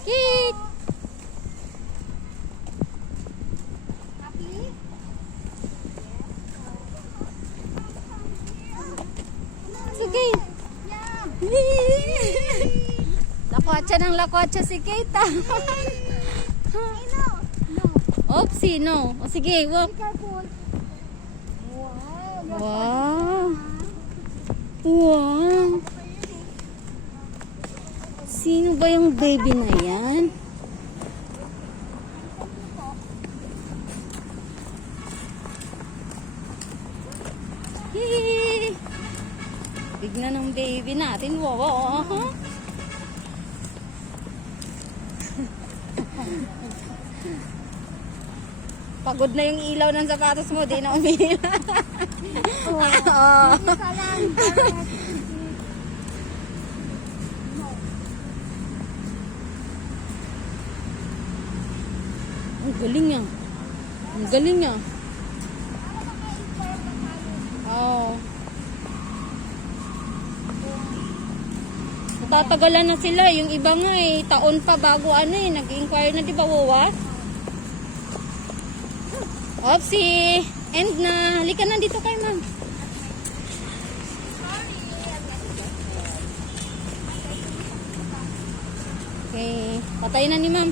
Kit! Sige. Lakwatsa ng lakwatsa si Keita. Oopsie, no. O sige, walk. Wow. Wow. Sino ba yung baby na yan? Hee. Bigna ng baby natin. Wow. Pagod na yung ilaw ng sapatos mo, di na umila. Ang galing niya. Ang galing niya. Oo. Tatagalan na sila. Yung iba nga eh, taon pa bago ano eh, nag-inquire na, di ba, Wawa? Oopsie! End na. Halika na dito kay ma'am. Okay. Patay na ni ma'am.